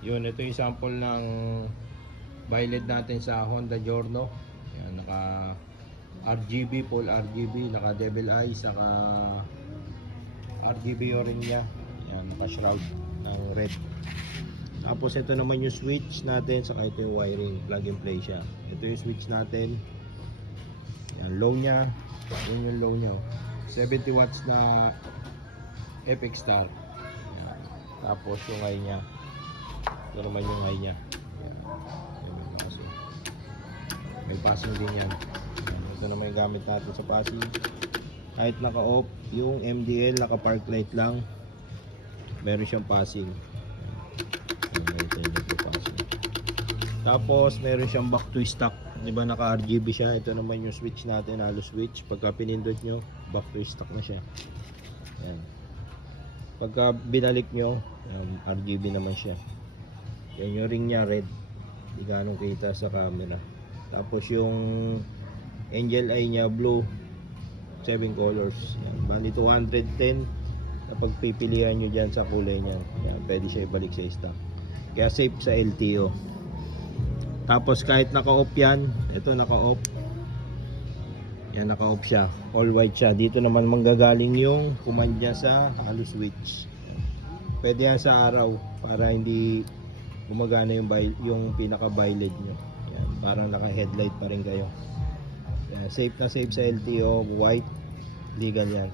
Yun, ito yung sample ng violet natin sa Honda Giorno. Yan, naka RGB, full RGB, naka devil eye, saka RGB o rin niya. Yan, naka shroud ng red. Tapos ito naman yung switch natin, saka ito yung wiring, plug and play siya. Ito yung switch natin. Yan, low niya. Yun yung low niya. 70 watts na FX Star. Yan. Tapos yung high niya. Ito naman yung high niya. Yan. May passing din yan. Ito naman yung gamit natin sa passing. Kahit naka-off, yung MDL naka-park light lang, meron siyang passing. Tapos meron siyang back to stock. Di ba naka RGB siya? Ito naman yung switch natin, halo switch. Pagka pinindot nyo, back to stock na siya. Yan. Pagka binalik nyo, RGB naman siya. Yan yung ring niya, red. Hindi ganong kita sa camera. Tapos yung angel eye niya, blue. 7 colors. Yan. Bali 210 na pagpipilian nyo dyan sa kulay niya. Yan. Pwede siya ibalik sa stock. Kaya safe sa LTO. Tapos kahit naka-off yan, ito naka-off. Yan, naka-off siya. All white siya. Dito naman manggagaling yung command niya sa halo switch. Pwede yan sa araw para hindi gumagana yung pinaka-violet nyo. Yan, parang naka-headlight pa rin kayo. Yan, safe na safe sa LTO, white, legal yan.